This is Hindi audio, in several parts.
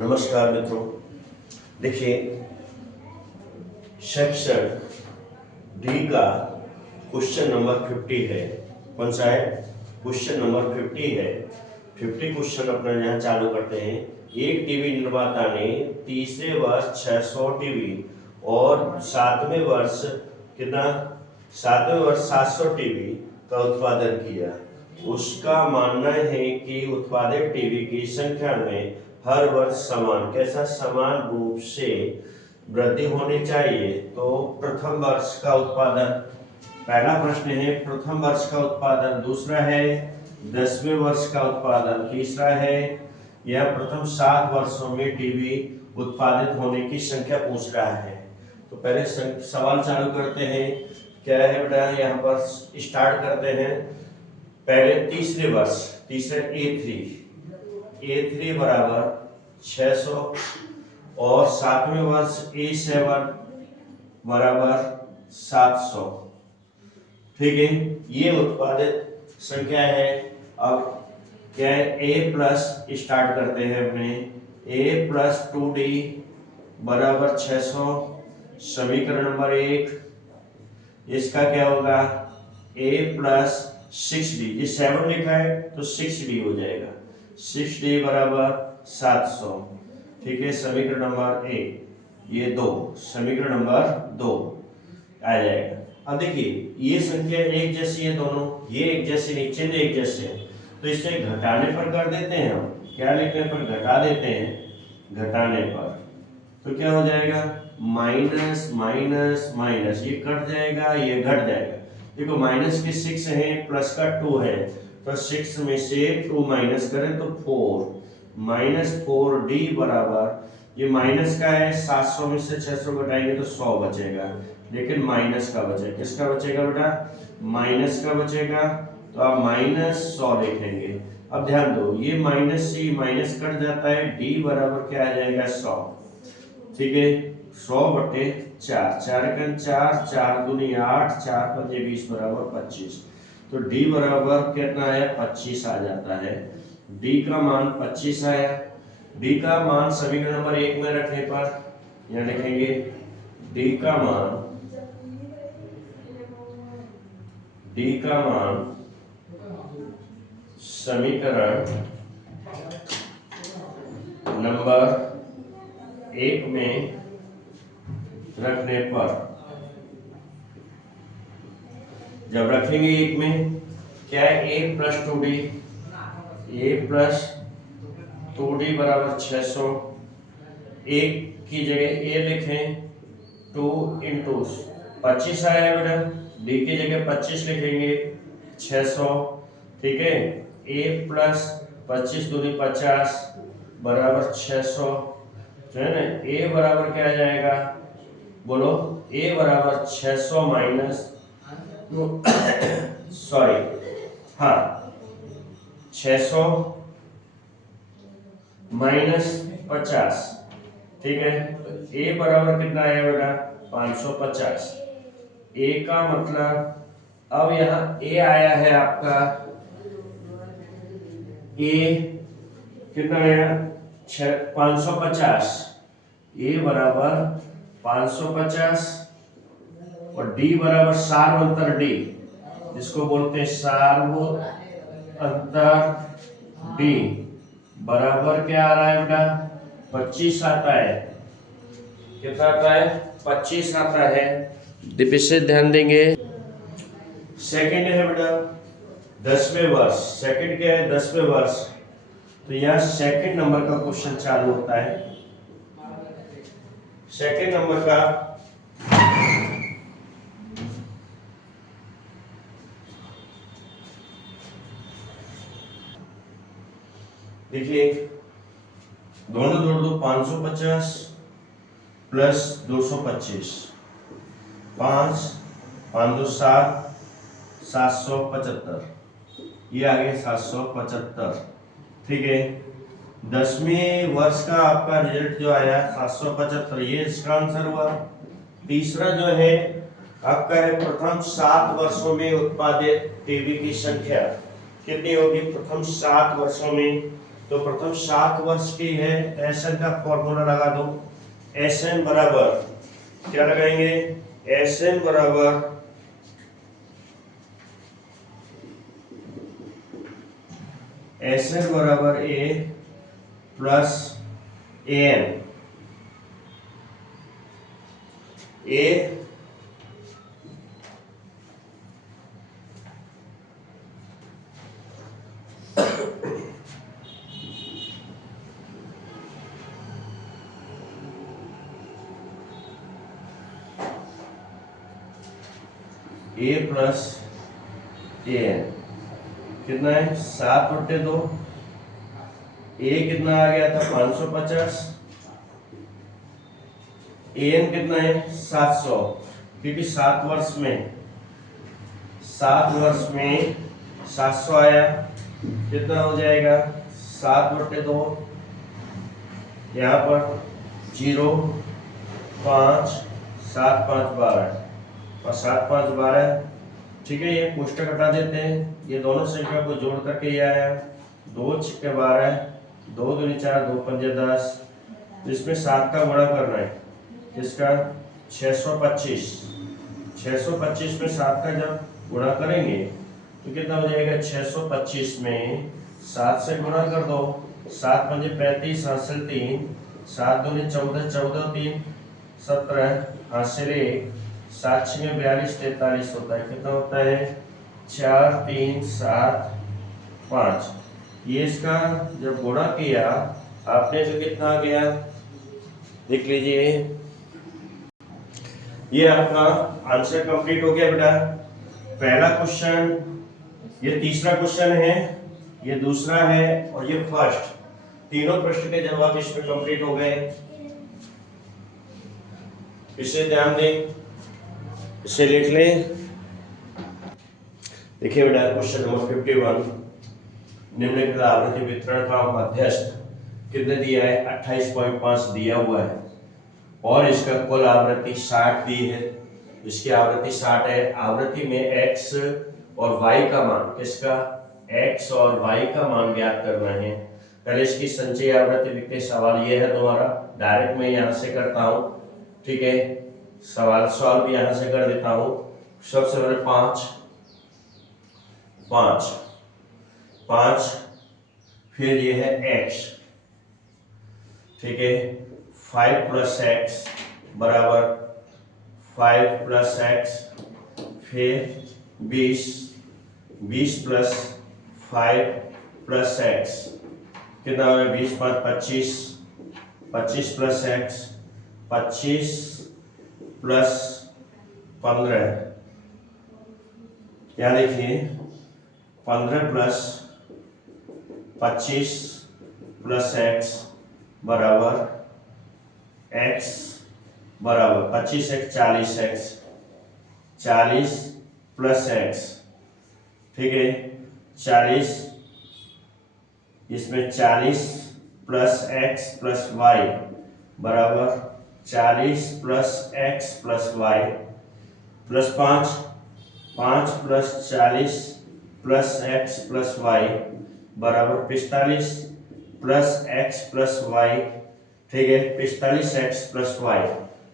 नमस्कार मित्रों, देखिए सेक्शन डी का क्वेश्चन नंबर 50 है। कौन सा है? क्वेश्चन नंबर 50 है। 50 क्वेश्चन अपना यहाँ चालू करते हैं। एक टीवी निर्माता ने तीसरे वर्ष 600 टीवी और सातवें वर्ष 700 टीवी का उत्पादन किया। उसका मानना है कि उत्पादित टीवी की संख्या में हर वर्ष समान रूप से वृद्धि होनी चाहिए। तो प्रथम वर्ष का उत्पादन, पहला प्रश्न है प्रथम वर्ष का उत्पादन, दूसरा है 10वें वर्ष का उत्पादन, तीसरा है यह प्रथम 7 वर्षों में टीवी उत्पादित होने की संख्या पूछ रहा है। तो पहले सवाल चालू करते हैं। क्या है बेटा, यहाँ पर स्टार्ट करते हैं। पहले तीसरे वर्ष, तीसरे A3 बराबर 600 और सातवें वर्ष A7 बराबर 700। ठीक है, ये उत्पादित संख्या है। अब क्या है, A प्लस स्टार्ट करते हैं अपने। A प्लस 2D बराबर 600, समीकरण नंबर 1। इसका क्या होगा, A प्लस 6D, ये 7 लिखा है तो 6D हो जाएगा। 6D बराबर 700। ठीक है, समीकरण नंबर 1, ये 2, समीकरण नंबर 2 आ जाएगा। अब देखिए ये संख्या एक जैसी है, दोनों ये एक जैसे नहीं, चिन्ह एक जैसे है, तो इसे घटाने पर कर देते हैं हम। क्या लिखने पर? घटा देते हैं। घटाने पर तो क्या हो जाएगा, माइनस माइनस माइनस, ये कट जाएगा, ये घट जाएगा। देखो माइनस के 6 है, प्लस का 2 है, तो 6 में से 2 माइनस करें तो 4, माइनस 4D बराबर, ये माइनस का है, 700 में से 600 घटाएंगे तो 100 बचेगा, लेकिन माइनस का बचेगा। किसका बचेगा बेटा? माइनस का बचेगा, तो आप माइनस 100 लिखेंगे। अब ध्यान दो, ये माइनस से माइनस कट जाता है, D बराबर क्या आ जाएगा? 100। ठीक है, 100/4, 4 4 दूनी 8, 4 पंजे 20 बराबर 25। तो D बराबर कितना है? 25 आ जाता है। D का मान 25 आया। D का मान समीकरण नंबर 1 में रखने पर यहाँ लिखेंगे D का मान समीकरण नंबर 1 में रखने पर, जब रखेंगे 1 में, क्या है, A प्लस 2D बराबर 600। 1 की जगह A लिखें, 2 इंटू 25 आया बेटा, D की जगह 25 लिखेंगे, 600। ठीक है, A प्लस 25 दूनी 50 बराबर 600, जो है ना। A बराबर क्या आ जाएगा, बोलो? A बराबर 600 माइनस सॉरी, हाँ, 600 माइनस 50। ठीक है, तो A बराबर कितना आया बेटा? 550। A का मतलब, अब यहाँ A आया है आपका, A कितना आया? 550। A बराबर 550 और D बराबर सार्वअंतर D, जिसको बोलते हैं सार्वअंतर D, बराबर क्या आ रहा है बेटा? 25 आता है। कितना आता है? 25 आता है। दीपित से ध्यान देंगे। सेकंड है बेटा 10वें वर्ष। सेकंड क्या है? 10वें वर्ष। तो यहाँ सेकंड नंबर का क्वेश्चन चालू होता है। सेकंड नंबर का देखिए, दोनों जोड़ दो, 550 प्लस 225, 5 5 2 7, 775, ये आ गया 775। ठीक है, 10वें वर्ष का आपका रिजल्ट जो आया 775, ये इसका आंसर हुआ। तीसरा जो है आपका है, प्रथम 7 वर्षों में उत्पादित टीवी की संख्या कितनी होगी? प्रथम 7 वर्षों में तो प्रथम 7 वर्ष की है, एसएन का फॉर्मूला लगा दो। एसएन बराबर क्या लगाएंगे, एसएन बराबर ए प्लस एन। ए प्लस एन कितना है, 7/2। ए कितना आ गया था 550, एन कितना है 700, क्योंकि 7 वर्ष में 700 आया, कितना हो जाएगा 7/2, यहाँ पर 0, 5, 7, 5, 12 और 7, 5, 12। ठीक है, ये कोष्टक हटा देते हैं, ये दोनों संख्या को जोड़ करके ये आया 2 6 12, 2 दूनी 4, 2 पंजे 10। तो इसमें 7 का गुणा करना है, इसका 625 में 7 का जब गुणा करेंगे तो कितना हो जाएगा, 625 में 7 से गुणा कर दो, 7 पंजे 35, हासिल 3, 7 दूनी 14, 14 3 17, हासिल 1, 7 6 में 42, 43 होता है। कितना होता है 4 3 7 5। ये इसका जब गुणा किया आपने तो कितना आ गया, देख लीजिए, ये आपका आंसर कंप्लीट हो गया बेटा। पहला क्वेश्चन, ये तीसरा क्वेश्चन है, ये दूसरा है और ये फर्स्ट, तीनों प्रश्न के जवाब इसमें कंप्लीट हो गए। इसे ध्यान दें, इसे लिख लें। देखिए बेटा क्वेश्चन नंबर 51, निम्नलिखित आवृत्ति वितरण का मध्यस्थ कितने दिया है, 28.5 दिया हुआ है और इसका कुल आवृत्ति 60 दी है। इसकी आवृत्ति 60 है। आवृत्ति में x और y का मान, किसका, x और y का मान ज्ञात करना है। पहले इसकी संचयी आवृत्ति लिखते, सवाल ये है तुम्हारा, डायरेक्ट मैं यहाँ से करता हूँ। ठीक है, सवाल सॉल्व यहाँ से कर देता हूँ। सबसे पहले 5, फिर ये है x। ठीक है, 5 + x बराबर 5 + x, फिर 20 + 5 + x कितना हो गया, 20 + 25, 25 + x, 25 + 15, क्या देखिए 15 + 25 + x बराबर x बराबर 25x 40x, 40 + x। ठीक है, 40, इसमें 40 + x + y बराबर 40 + x + y plus 5 + 40 + x + y बराबर 45 + x + y। ठीक है, 45x + y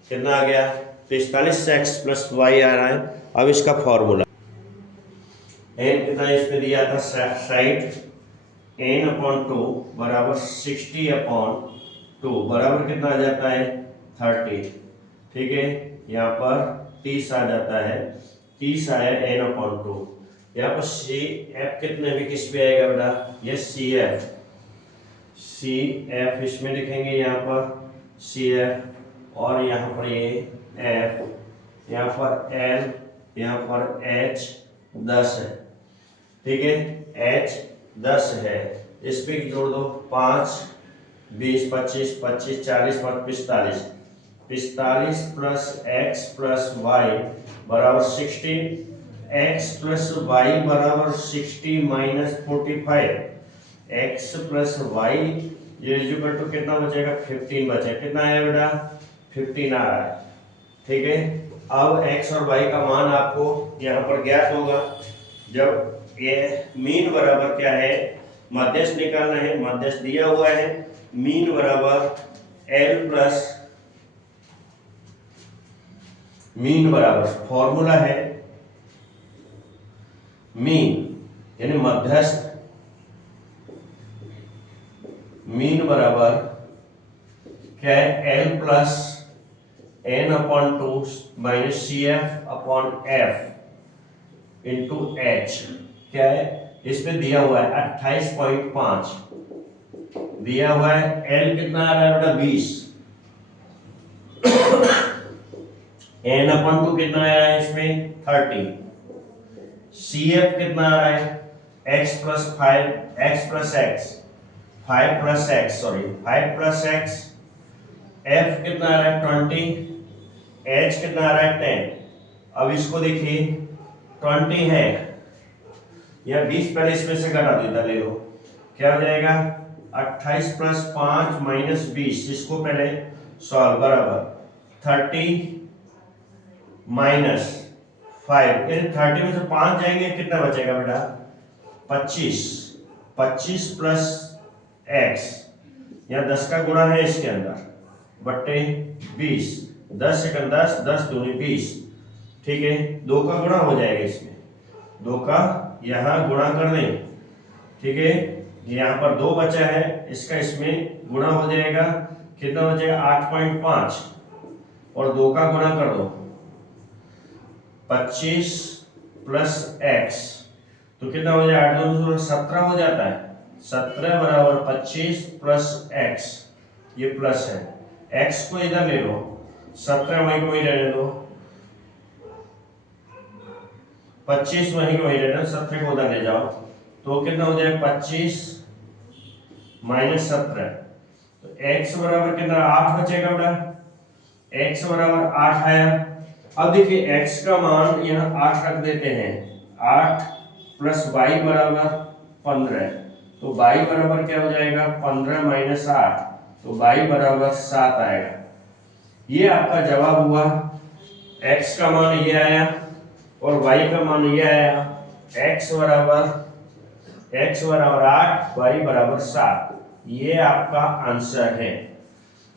कितना आ गया, 45x + y आ रहा है। अब इसका फॉर्मूला n कितना इसमें दिया था 60, n/2 बराबर 60/2 बराबर कितना आ जाता है 30। ठीक है, यहाँ पर 30 आ जाता है, 30 आया n/2। यहाँ पर CF कितने भी किस पे आएगा बेटा, ये CF इसमें लिखेंगे, यहाँ पर CF और यहाँ पर ये F, यहाँ पर L, यहाँ पर H 10 है। ठीक है, H 10 है, इस पे जोड़ दो 5 20 25 25 40 45 45 + x + y बराबर 60, x + y बराबर 60 - 45, x + y ये इक्वल टू कितना बचेगा 15 बचेगा। कितना आया बेटा 15 आ रहा है। ठीक है, अब x और y का मान आपको यहाँ पर ज्ञात होगा। जब ये मीन बराबर क्या है, मध्यस्थ निकालना है। मध्यस्थ दिया हुआ है, मीन बराबर एल प्लस, मीन बराबर फॉर्मूला है मीन यानी मध्यस्थ, मीन बराबर क्या है, L plus N upon 2 minus C F upon F into H. क्या है इसमें दिया हुआ है 28.5 दिया हुआ है। एल कितना आ रहा है बेटा 20, एन अपॉन 2 कितना आ रहा है इसमें 30, सी एफ कितना आ रहा है x plus 5 x plus x 5 plus x sorry 5 plus x, F कितना आ रहा है 20, एच कितना आ रहा है 10। अब इसको देखिए 20 है या 20 पहले इसमें से घटा दो, इधर ले लो, क्या हो जाएगा 28 प्लस 5 माइनस 20, इसको पहले सॉल्व बराबर 30 माइनस 5, यानी 30 में से 5 जाएंगे कितना बचेगा बेटा 25, 25 प्लस एक्स, यहाँ 10 का गुणा है इसके अंदर बट्टे 20, 10 सेकंड 10, 10 दूनी 20, ठीक है 2 का गुणा हो जाएगा इसमें, 2 का यहाँ गुणा कर दें, ठीक है यहाँ पर 2 बचा है, इसका इसमें गुणा हो जाएगा, कितना बचेगा 8.5 और 2 का गुणा कर दो 25 प्लस एक्स, तो कितना हो जाएगा 8 2 17 हो जाता है, 17 बराबर 25 प्लस एक्स, ये प्लस है, एक्स को इधर ले लो, 17 वहीं को वहीं रहने दो, 25 वहीं को वहीं रहना, 17 को उधर ले जाओ, तो कितना हो जाएगा 25 माइनस 17, तो x बराबर कितना 8 बचेगा बेटा, x बराबर 8 आया। अब देखिए x का मान यहाँ 8 रख देते हैं, 8 प्लस y बराबर 15, तो y बराबर क्या हो जाएगा 15 माइनस 8, तो y बराबर 7 आएगा। ये आपका जवाब हुआ, x का मान ये आया और y का मान ये आया, x बराबर 8, y बराबर 7, ये आपका आंसर है।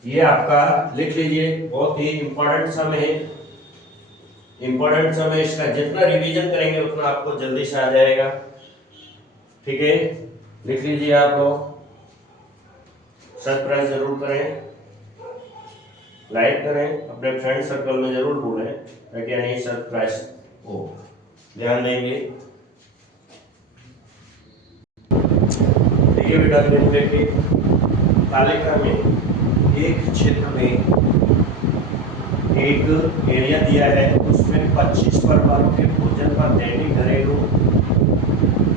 ये आपका लिख लीजिए, बहुत ही इंपॉर्टेंट सम है, इंपॉर्टेंट सम है, इसका जितना रिवीजन करेंगे उतना आपको जल्दी से आ जाएगा, ठीक है लिख लीजिए आप लोग, सब्सक्राइब जरूर करें, लाइक करें, अपने फ्रेंड सर्कल में जरूर बोलें ताकि नहीं सब्सक्राइब हो, ध्यान देंगे। देखिए बेटा देखिए तालिका में एक क्षेत्र में एक एरिया दिया है, उसमें 25 परिवारों के भोजन पर दैनिक घरेलू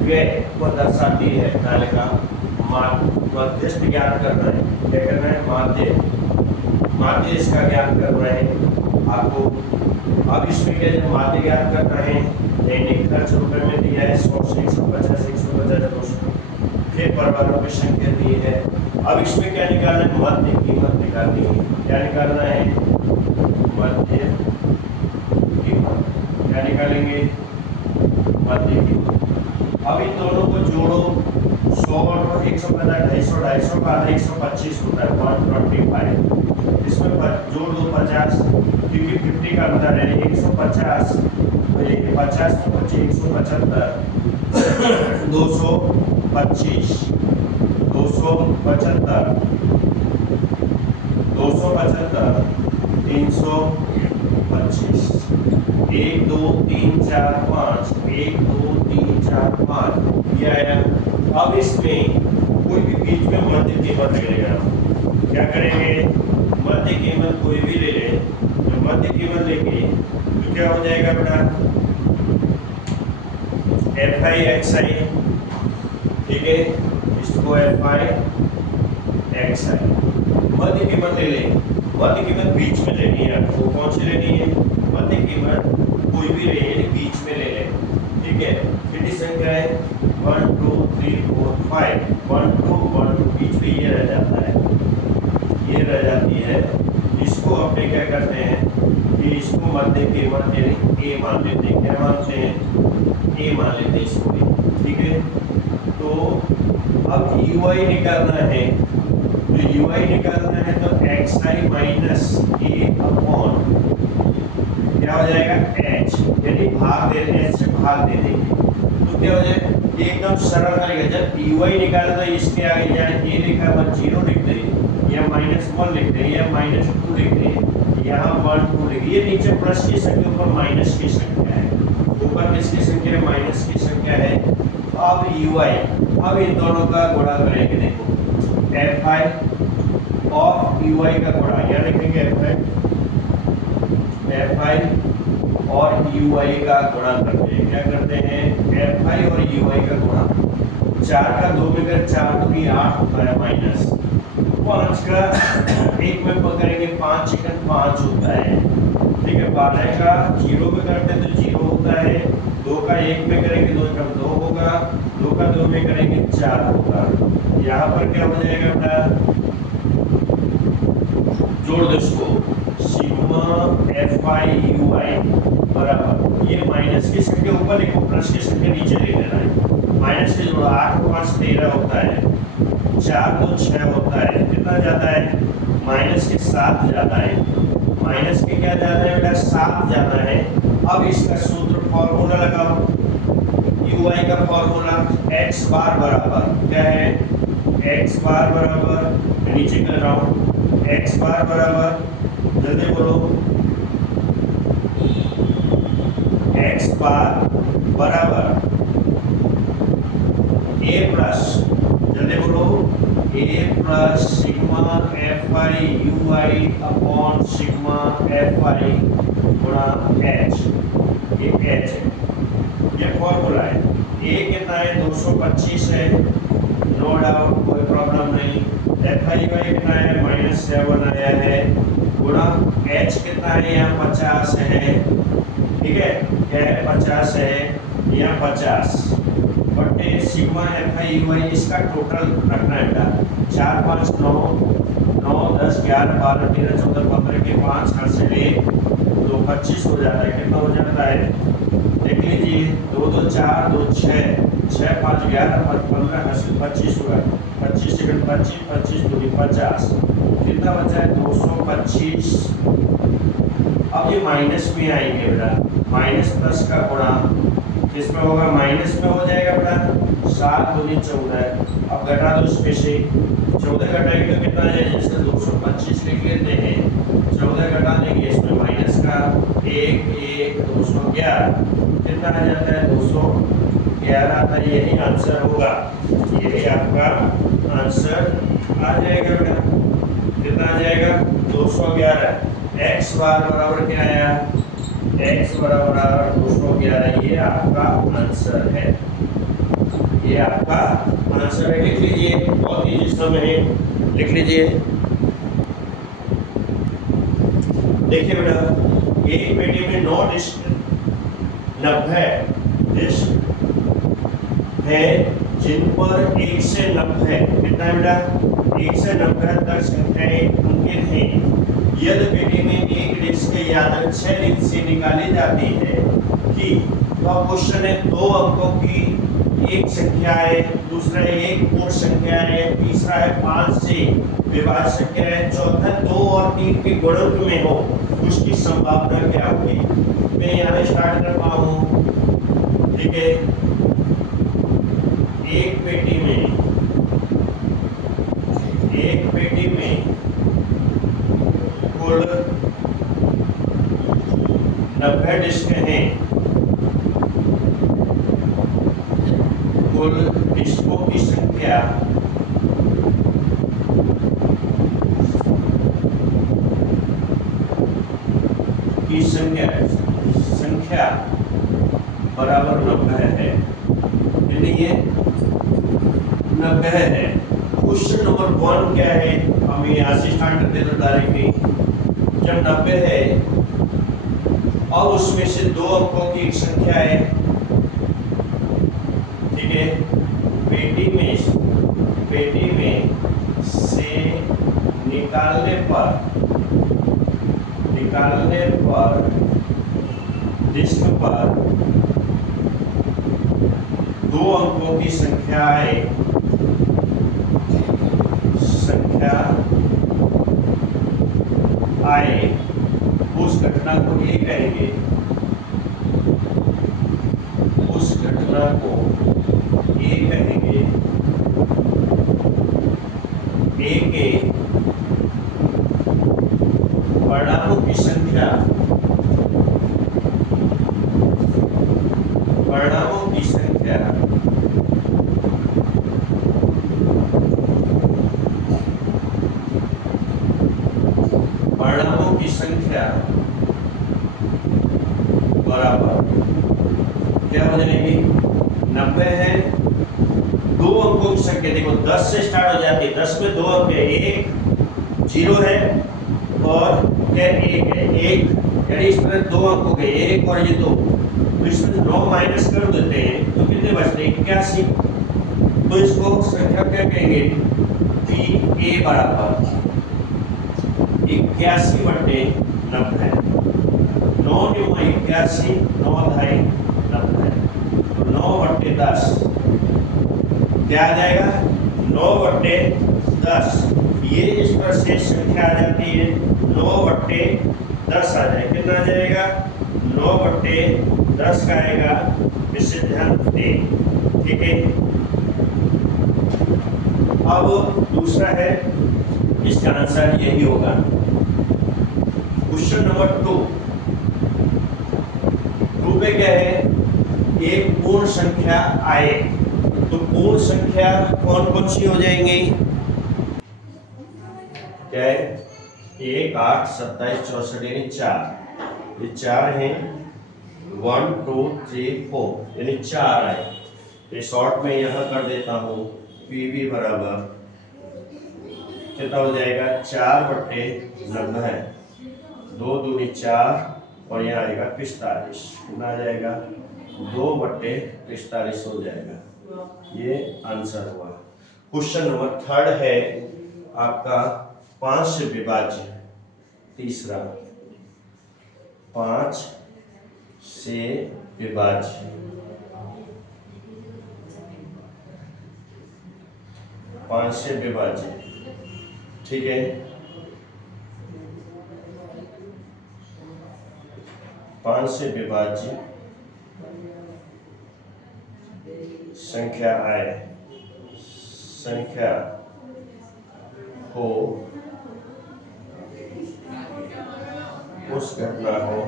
व्यय को दर्शाती है तालिका। मध्यस्थ ज्ञान करना है, क्या करना है माध्य इसका ज्ञान कर रहे हैं आपको। अब इसमें क्या माध्य ज्ञान करना है, दैनिक खर्च रुपए में दिया है 100 से 150 150 200, फिर परिवारों की संख्या दी है। अब इसमें क्या निकालना है, मध्य कीमत निकालनी है, क्या निकालना है मध्य कीमत, क्या निकालेंगे मध्य कीमत। अब इन दोनों को जोड़ो, 100 और 150 250 250 का 125 होता है 125, इसमें जोड़ दो 50 क्योंकि 50 का अंतर है, 150 तो ये 50 तो 175 225 275 275 325 1 2 3 4 5 1 2 3 4 5 ये आया। अब इसमें कोई भी बीच में मध्य कीमत ले लेगा, क्या करेंगे मध्य कीमत कोई भी ले ले, तो मध्य कीमत लेंगे तो क्या हो जाएगा बेटा fi xi, ठीक है इसको fi xi मध्य कीमत ले लें। मध्य कीमत बीच में लेनी है आपको, कौन सी लेनी है मध्य कीमत कोई भी ले बीच में ले लें, ठीक है। कितनी संख्या है 1 2 3 4 5, 1 2 1 2 बीच में ये रह जाता है, ये रह जाती है, इसको अपने क्या करते हैं कि इसको मध्य कीमत यानी a मान लेते हैं, क्या मानते हैं a मान लेते हैं इसको भी, ठीक है। तो अब ui निकालना है, तो ui निकालना है तो xi माइनस ए अपॉन क्या हो जाएगा h, यानी भाग दे h से भाग दे देंगे तो क्या हो जाएगा, ये एकदम सरल तरीका। जब ui निकाले तो इसके आगे जाए ये लिखा हुआ 0 लिख देंगे या -1 लिख देंगे या -2 लिख देंगे, यहाँ 1 2 लिख, ये नीचे प्लस की संख्या ऊपर माइनस की संख्या है, ऊपर किसकी संख्या है माइनस की संख्या है। अब ui, अब इन दोनों का गुणा करेंगे, देखो fi और ui का गुणा, यहाँ लिखेंगे fi और ui का गुणा करते हैं, क्या करते हैं fi और ui का गुणा, 4 का 2 में कर 4 दूनी 8 होता है माइनस 5 का 1 में पकड़ेंगे 5 चिकन 5 होता है, ठीक है। 12 का 0 में करते हैं तो 0 होता है, 2 का 1 में करेंगे 2 का 2 होगा, 2 का 2 में करेंगे 4 होगा। यहाँ पर क्या हो जाएगा बेटा, जोड़ दो इसको, सिग्मा fi ui बराबर, ये माइनस की संख्या ऊपर लिखो, प्लस की संख्या नीचे लिख देना है, माइनस के जोड़ो 8 को 5 13 होता है, 4 2 6 होता है, कितना जाता है माइनस के 7 जाता है, माइनस के क्या जाता है बेटा 7 जाता है। अब इसका सूत्र फॉर्मूला लगाओ, ui का फॉर्मूला x बार बराबर क्या है, x बार बराबर नीचे कर रहा हूँ, x बार बराबर जल्दी बोलो, x बार बराबर a प्लस, जल्दी बोलो, a plus sigma fi ui upon sigma fi गुणा h, ये h है, ये फॉर्मूला है। a कितना है 225 है, नो डाउट कोई प्रॉब्लम नहीं। fi ui कितना है -7 आया है, गुणा h कितना है यहाँ 50 है, ठीक है, क्या है 50 है, यहाँ 50 बटे सिग्मा fi ui, इसका टोटल रखना है बेटा, 4 5 9 9 10 11 12 13 14 15 के 5 हर से 1 तो 25 हो जाता है, कितना हो जाता है देख लीजिए, 2 2 4 2 6 6 5 11 15 हर से 25 हुआ, 25 सेकंड 25 25 दूनी 50, कितना बचा है 225। अब ये माइनस में आएंगे बेटा, माइनस प्लस का गुणा किसमें होगा, माइनस में हो जाएगा बेटा, 7 दूनी 14, अब घटा दो इसमें से, 14 घटाएंगे तो कितना आ जाएगा, जैसे 225 लिख लेते हैं, 14 घटा देंगे इसमें माइनस का 1 1 211, कितना आ जाता है 211 आता है, यही आंसर होगा, यही आपका आंसर आ जाएगा बेटा, कितना आ जाएगा 211। x बार बराबर क्या आया, x बराबर 211, ये आपका आंसर है, ये आपका आंसर है, लिख लीजिए, बहुत ही जिसम है, लिख लीजिए। देखिए बेटा, एक पेटी में 9 डिस्क 90 डिस्क है, जिन पर 1 से 90 कितना है बेटा 1 से 90 तक संख्याएं मुमकिन हैं। यदि पेटी में एक डिस्क यादृच्छिक से निकाली जाती है कि तो क्वेश्चन है 2 अंकों की एक संख्या है, दूसरा एक पूर्ण संख्या है, तीसरा है 5 से विभाज्य संख्या है, चौथा 2 और 3 के गुणक में हो, उसकी संभावना क्या होगी। मैं यहाँ स्टार्ट करता हूँ, ठीक है। एक पेटी में कुल 90 डिस्क हैं, कुल डिस्कों की संख्या बराबर 90 है, ये 90 है। क्वेश्चन नंबर 1 क्या है, हम यहाँ से स्टार्ट करते हैं डायरेक्टली। जब 90 है और उसमें से 2 अंकों की एक संख्या है, ठीक है, पेटी में से निकालने पर डिस्क पर 2 अंकों की संख्या है, घटना को ए कहेंगे, उस घटना को ए कहेंगे, ए के परिणामों की संख्या, परिणामों की संख्या परिणामों की संख्या बराबर क्या हो जाएगी, 90 है। दो अंकों की संख्या देखो 10 से स्टार्ट हो जाती है, 10 में 2 अंक है, 1 0 है और क्या 1 है, 1 यानी इसमें 2 अंक हो गए, 1 और ये 2, तो इसमें 9 माइनस कर देते हैं तो कितने बचते हैं, 81। तो इसको संख्या क्या कहेंगे, पी ए बराबर 81/90, 9 * 81, 9 ढाई 90, तो 9/10 क्या आ जाएगा, 9/10। ये इस पर शेष संख्या आ जाती है 9/10 आ जाए, कितना आ जाएगा, 9/10 का आएगा, इससे ध्यान दें, ठीक है। अब दूसरा है, इसका आंसर यही होगा। क्वेश्चन नंबर 2 पे क्या है, एक पूर्ण संख्या आए, तो पूर्ण संख्या कौन कौन सी हो जाएंगी, क्या है, 1 8 27 64 यानी 4, ये 4 हैं, 1 2 3 4 यानी 4 आए। ये शॉर्ट में यहां कर देता हूं, पीवी बराबर कितना हो जाएगा, 4/90, 2 दूनी 4 और यहाँ आएगा 45, कितना आ जाएगा, 2/45 हो जाएगा। ये आंसर हुआ। क्वेश्चन नंबर 3 है आपका 5 से विभाज्य, तीसरा 5 से विभाज्य, 5 से विभाज्य, ठीक है। 5 से विभाज्य संख्या आए, संख्या हो, उस घटना को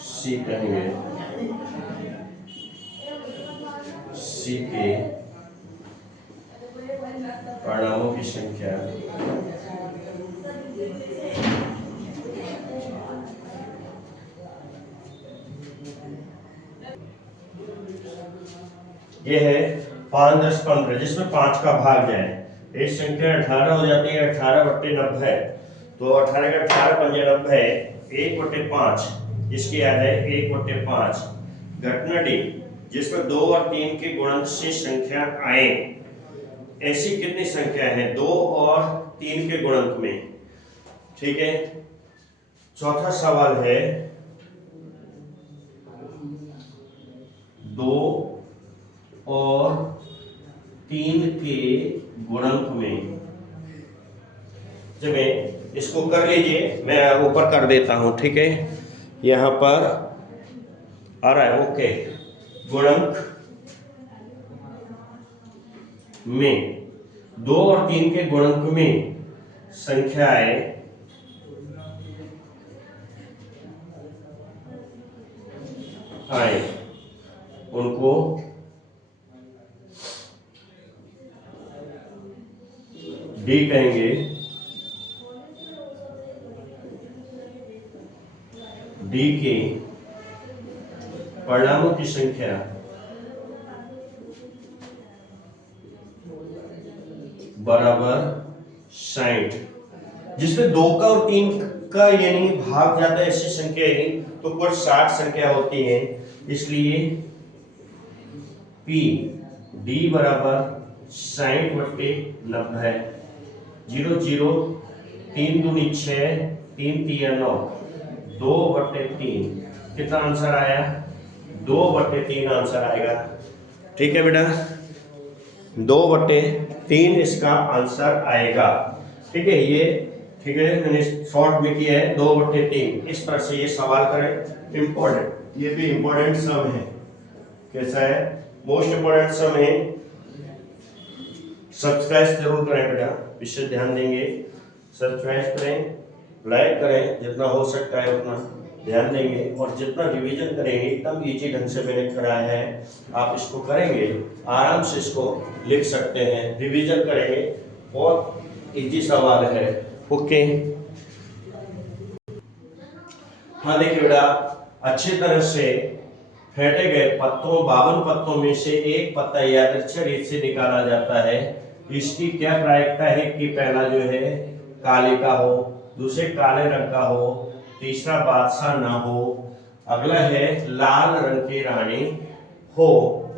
सी कहेंगे, सी के परिणामों की संख्या ये है 5 10 15, जिसमें 5 का भाग जाए, एक संख्या 18 हो जाती है, 18/90, तो 18 का 18 पंजे 90, 1/5, इसकी आ जाए 1/5। घटना डी, जिसमें 2 और 3 के गुणन से संख्या आए, ऐसी कितनी संख्या है 2 और 3 के गुणक में, ठीक है। चौथा सवाल है 2 और 3 के गुणक में, जब इसको कर लीजिए, मैं ऊपर कर देता हूं, ठीक है, यहां पर आ रहा है, ओके। गुणक में 2 और 3 के गुणक में संख्याएं आए, उनको डी कहेंगे, डी के परिणामों की संख्या बराबर 60, जिसमें 2 का और 3 का यानी भाग जाता है, ऐसी संख्या ही तो कुल 60 संख्या होती है, इसलिए पी डी बराबर 60/90, 0 0 3 दूनी 6, 3 3 9, 2/3, कितना आंसर आया, 2/3 आंसर आएगा, ठीक है बेटा। 2/3 इसका आंसर आएगा। ठीक है, ये ठीक है, मैंने शॉर्ट में किया है 2/3। इस तरह से ये सवाल करें। इंपॉर्टेंट, ये भी इंपॉर्टेंट सम है। कैसा है? मोस्ट इंपॉर्टेंट सम है। सब्सक्राइब जरूर करें बेटा, विशेष ध्यान देंगे। सब्सक्राइब करें, लाइक करें, जितना हो सकता है उतना ध्यान देंगे, और जितना रिवीजन करेंगे एकदम इजी ढंग से मैंने कराया है, आप इसको करेंगे आराम से इसको लिख सकते हैं। रिवीजन करेंगे, बहुत इजी सवाल है। ओके, हाँ देखिए बेटा, अच्छी तरह से फेंटे गए पत्तों 52 पत्तों में से एक पत्ता यादृच्छिक रीत से निकाला जाता है। इसकी क्या प्रायिकता है कि पहला जो है काले का हो, दूसरे काले रंग का हो, तीसरा बादशाह ना हो, अगला है लाल रंग की रानी हो,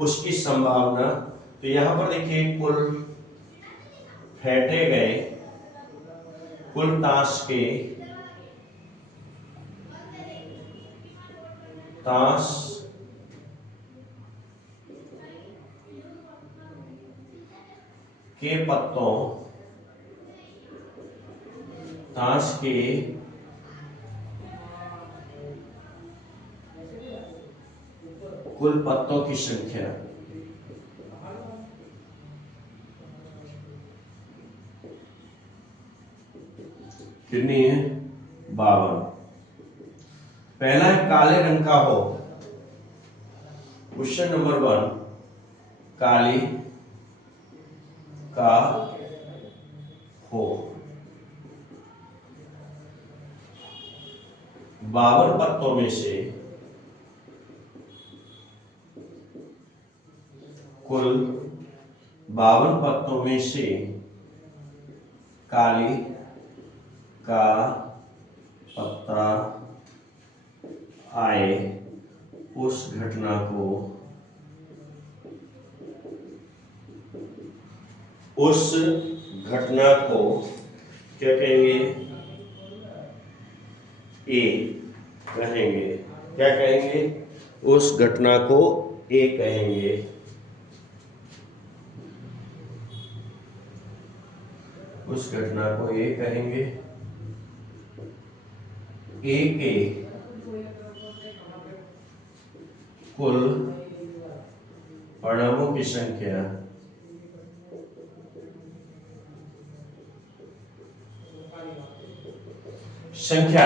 उसकी संभावना। तो यहां पर देखिए कुल फेंटे गए कुल ताश के पत्तों, ताश के कुल पत्तों की संख्या कितनी है? 52। पहला है काले रंग का हो। क्वेश्चन नंबर 1, काली का हो। 52 पत्तों में से कुल 52 पत्तों में से काली का पत्ता आए, उस घटना को क्या कहेंगे? ए कहेंगे। क्या कहेंगे? उस घटना को ए कहेंगे। उस घटना को ए कहेंगे। ए के कुल परिणामों की संख्या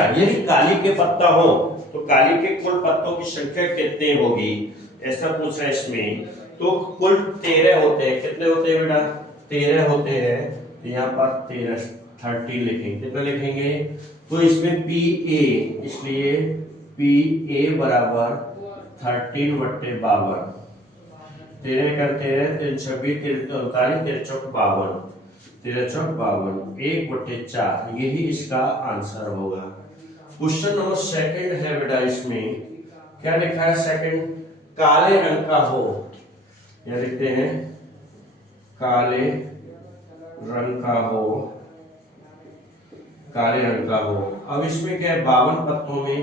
यदि काली के पत्ता हो तो काली के कुल पत्तों की संख्या कितनी होगी, ऐसा पूछ रहा है इसमें। तो कुल 13 होते हैं। कितने होते हैं बेटा? 13 होते हैं। तो यहाँ पर 13 लिखेंगे। कितना लिखेंगे? तो इसमें पी ए, इसलिए पी ए बराबर 13/52। 13 कर 13 3 26 3 39 13 चौक 52, 13 चौक 52, 1/4। यही इसका आंसर होगा। क्वेश्चन नंबर सेकंड है बेटा, इसमें क्या लिखा है? सेकंड, काले रंग का हो। यह लिखते हैं काले रंग का हो। काले रंग का हो। अब इसमें क्या है? 52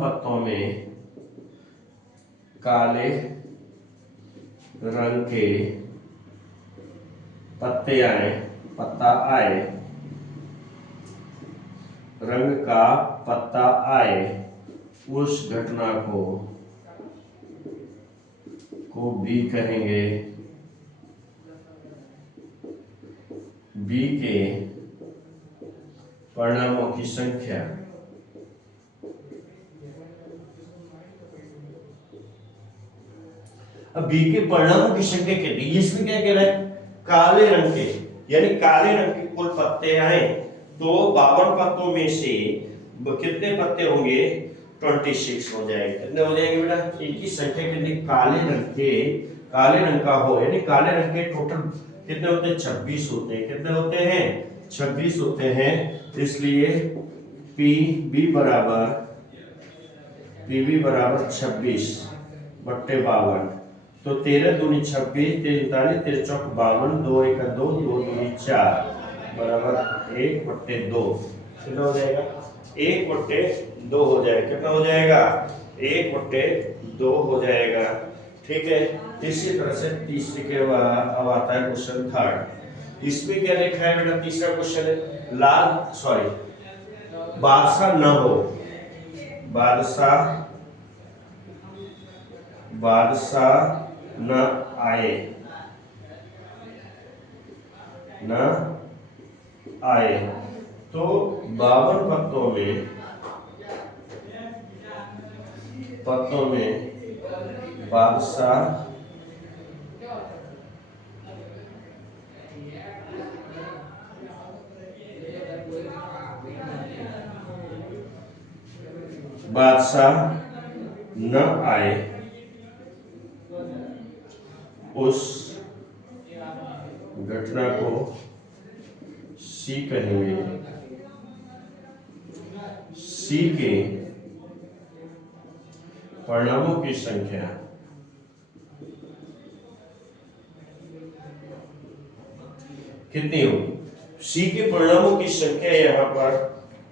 पत्तों में काले रंग के पत्ता आए, रंग का पत्ता आए, उस घटना को बी कहेंगे। बी के परिणामों की संख्या अब बी के परिणामों की संख्या कितनी? इसमें क्या कह रहा है? काले रंग के, यानी काले रंग के कुल पत्ते आए तो 52 पत्तों में से कितने पत्ते होंगे? 26 हो जाएंगे। कितने हो जाएंगे बेटा? इनकी संख्या कितनी? काले रंग का हो, यानी काले रंग के टोटल कितने होते हैं? 26 होते हैं। कितने होते हैं? 26 होते हैं। इसलिए पी बी बराबर 26/52। तो 13 दूनी 26, 43 13 चौक 52, 2 1 2, 2 दूनी 4 बराबर 1/2। कितना हो जाएगा? 1/2 हो जाएगा। कितना हो जाएगा? 1/2 हो जाएगा। ठीक है। इसी तरह से तीसरे के बाद अब आता है क्वेश्चन थर्ड। इसमें क्या लिखा है बेटा? तीसरा क्वेश्चन है बादशाह न हो, बादशाह न आए, न आए तो 52 पत्तों में बादशाह न आए उस घटना को सी कहेंगे। सी के परिणामों की संख्या कितनी होगी? सी के परिणामों की संख्या यहाँ पर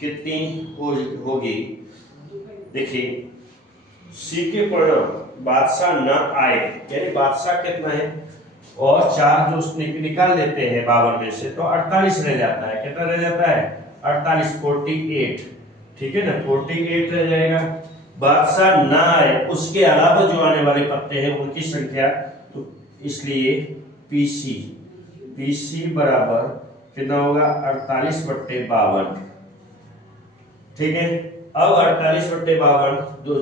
कितनी होगी? देखिए, सी के परिणाम बादशाह न आए यानी बादशाह कितना है और 4 जो उसने निकाल देते हैं 52 में से तो 48 रह जाता है। कितना रह जाता है? 48, 48, ठीक है ना, 48 रह जाएगा। बादशाह न आए उसके अलावा जो आने वाले पत्ते हैं उनकी संख्या, तो इसलिए पीसी बराबर कितना होगा? 48/52, ठीक है। अब 48/52 दो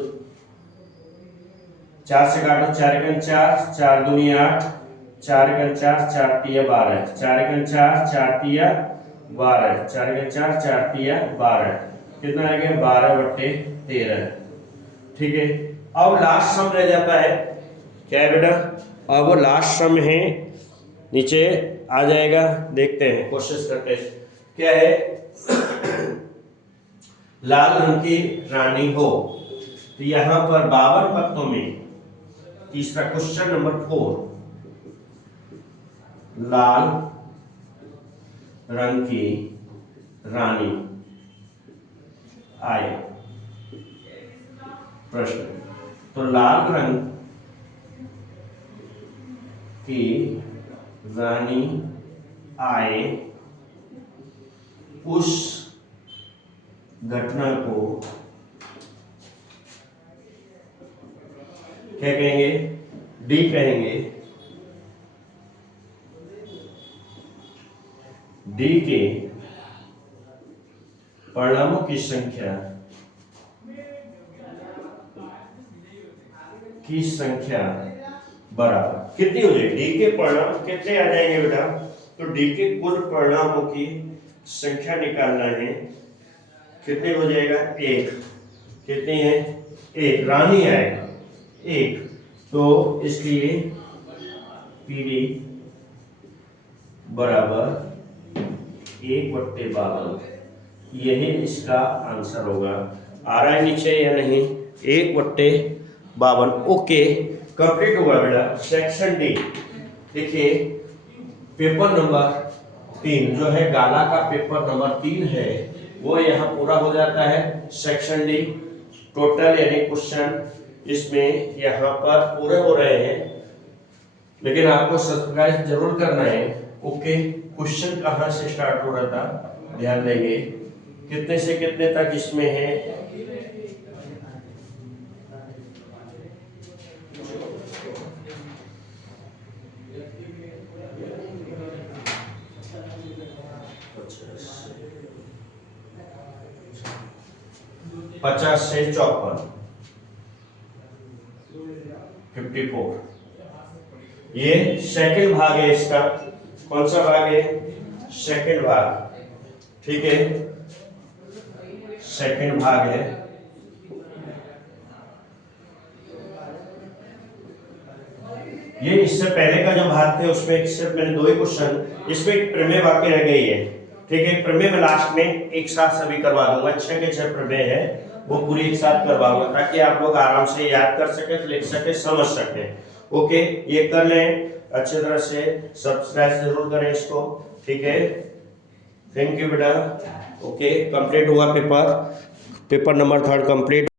4 से काटो, 4 एकम 4, 4 दूनी 8, 4 एकम 4, 4 तिया 12, 4 एकम 4, 4 तिया 12, 4 एकम 4, 4 तिया 12, कितना आ गया? 12/13, ठीक है। अब लास्ट सम रह जाता है, क्या है बेटा? अब वो लास्ट सम है, नीचे आ जाएगा, देखते हैं, कोशिश करते हैं। क्या है? लाल रंग की रानी हो, तो यहां पर 52 पत्तों में तीसरा क्वेश्चन नंबर 4, लाल रंग की रानी आए प्रश्न। तो लाल रंग की रानी आए उस घटना को क्या कहेंगे? डी कहेंगे। डी के परिणामों की संख्या बराबर कितनी हो जाएगी? डी के परिणाम कितने आ जाएंगे बेटा? तो डी के कुल परिणामों की संख्या निकालना है, कितने हो जाएगा? 1। कितनी है? 1। रानी आएगा 1, तो इसलिए पीडी बराबर 1/52, यही इसका आंसर होगा। आ रहा है नीचे या नहीं? 1/52। ओके, कंप्लीट हुआ बेटा सेक्शन डी। देखिए, पेपर नंबर 3 जो है गाला का पेपर नंबर 3 है, वो यहाँ पूरा हो जाता है। सेक्शन डी टोटल यानी क्वेश्चन इसमें यहाँ पर पूरे हो रहे हैं, लेकिन आपको सब्सक्राइब जरूर करना है। ओके, क्वेश्चन कहाँ से स्टार्ट हो रहा था ध्यान देंगे, कितने से कितने तक इसमें है? पचास से 54, 54। ये सेकंड भाग है इसका। कौन सा भाग है? सेकंड भाग, ठीक है, सेकंड भाग है। ये इससे पहले का जो भाग थे उसमें सिर्फ मैंने 2 ही क्वेश्चन, इसमें एक प्रमेय बाकी रह गई है, ठीक है। प्रमेय में लास्ट में एक साथ सभी करवा दूंगा, 6 के 6 प्रमेय है वो पूरी एक साथ करवाऊंगा, ताकि आप लोग आराम से याद कर सके, लिख सके, समझ सके। ओके, ये कर लें अच्छी तरह से, सब्सक्राइब जरूर करें इसको, ठीक है। थैंक यू बेटा। ओके, कंप्लीट हुआ पेपर नंबर 3 कंप्लीट।